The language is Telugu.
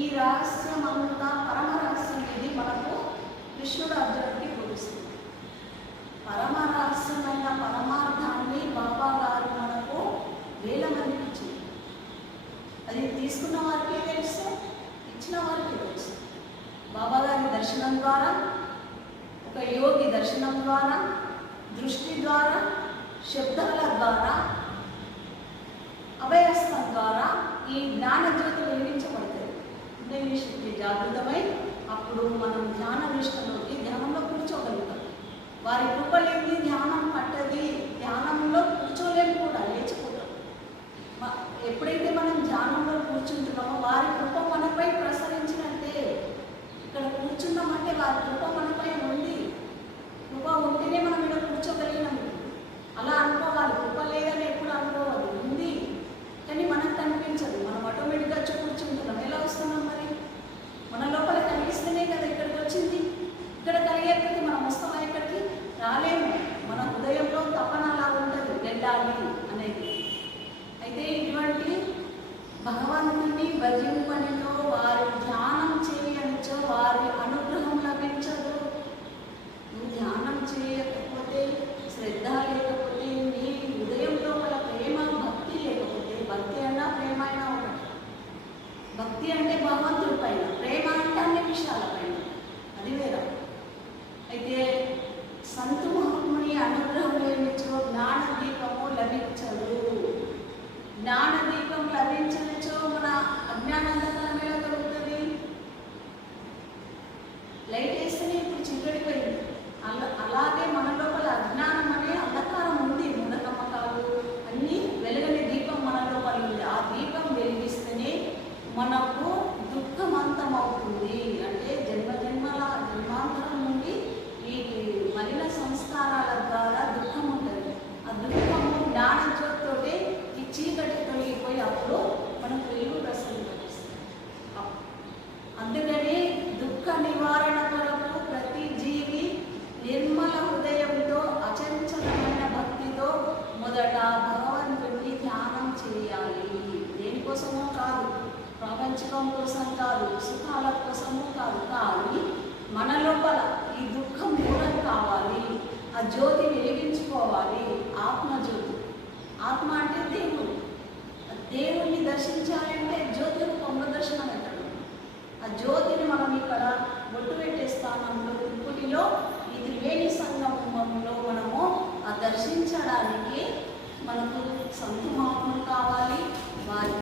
ఈ రహస్యం అంతా పరమ రహస్యం ఇది మనకు కృష్ణుడు అర్జునుడికి బోధిస్తుంది. పరమ రహస్యమైన పరమార్థాన్ని బాబా గారు మనకు వేల మందికి ఇచ్చింది. అది తీసుకున్న వారికి తెలుసు, ఇచ్చిన వారికి తెలుసు. బాబా గారి దర్శనం ద్వారా, ఒక యోగి దర్శనం ద్వారా, దృష్టి ద్వారా, శబ్దాల ద్వారా, అభయస్థం ద్వారా ఈ జ్ఞానజ్యోతి వెలిగించబడుతుంది. హృదయ శక్తి జాగృతమై అప్పుడు మనం ధ్యాన నిష్టలోకి ధ్యానంలో కూర్చోగలుగుతాం. వారి కృపలేని ధ్యానం పట్టది, ధ్యానంలో కూర్చోలేము కూడా, లేచిపోతాం. ఎప్పుడైతే మనం ధ్యానంలో కూర్చుంటున్నామో వారి కృప మనపై ప్రసరించినట్టే. ఇక్కడ కూర్చున్నామంటే వారి కృప మనపై ఉంది. కృప ఉంటేనే మనం ఇక్కడ కూర్చోగలిగినాము. అలా అనుకోవాలి, కృప లేదని ఎప్పుడు అనుకోవాలి, ఉంది కానీ మనకు కనిపించదు. మనం ఆటోమేటిక్గా వచ్చి కూర్చుంటున్నాం. ఎలా వస్తున్నాం మరి? మన లోపల కనిపిస్తేనే కదా ఇక్కడికి వచ్చింది. ఇక్కడ కలిగేకపోతే మనం వస్తామా? ఇక్కడికి రాలేము. మన హృదయంలో తపన అలా ఉంటుంది, వెళ్ళాలి అనేది. అయితే ఇటువంటి భగవంతుని భజింపనిలో వారి ధ్యానం చేయనిచో వారి అనుగ్రహం లభించదు. నువ్వు ధ్యానం చేయకపోతే, శ్రద్ధ లేకపోతే, నీ హృదయం లోపల ప్రేమ భక్తి లేకపోతే, భక్తి అన్నా ప్రేమ అయినా ఒకటి. భక్తి అంటే భగవంతుడి పైన, ప్రేమ అంటే అన్ని విషయాల పైన, అది వేరే. అయితే సంతు మహాత్ముని అనుగ్రహం లేనిచో జ్ఞాన దీపము లభించదు. జ్ఞాన దీపం లభించనిచో మన అజ్ఞానందకరం ఎలా దొరుకుతుంది? లైట్ వేస్తేనే ఇప్పుడు చిక్కడిపోయింది. అలాగే మన లోపల అజ్ఞానం అనే అంధకారం ఉంది. మూఢనమ్మకాలు అన్నీ వెలుగని దీపం మన లోపల ఉంది. ఆ దీపం వెలిగిస్తేనే మనకు దుఃఖమంతమవుతుంది. అంటే జన్మాంతరం నుండి ఈ మలిన సంస్కారాల ద్వారా దుఃఖం ఉంటుంది. ఆ దుఃఖము జ్ఞానజ్యోతితోటే ఈ చీకటి తొలగిపోయి అప్పుడు మనకు వెలుగు ప్రసరింపజేస్తుంది. అందుకని దుఃఖ నివారణ కొరకు ప్రతి జీవి నిర్మల హృదయంతో, అచంచలమైన భక్తితో మొదట భగవంతుడిని ధ్యానం చేయాలి. దేనికోసమో కాదు, ప్రాపంచికం కోసం కాదు, సుఖాల కోసమో కాదు, కానీ మన లోపల ఈ దుఃఖం దూరం కావాలి. ఆ జ్యోతి వెలిగించుకోవాలి. ఆత్మజ్యోతి. ఆత్మ అంటే దేవుడు. దేవుణ్ణి దర్శించాలంటే జ్యోతి రూపంలో దర్శనం అవుతాడు. ఆ జ్యోతిని మనం ఇక్కడ బొట్టు పెట్టే స్థానంలో తిరుపతిలో ఈ త్రివేణి సంగమంలో మనము ఆ దర్శించడానికి మనకు సంతు మహాత్ములు కావాలి.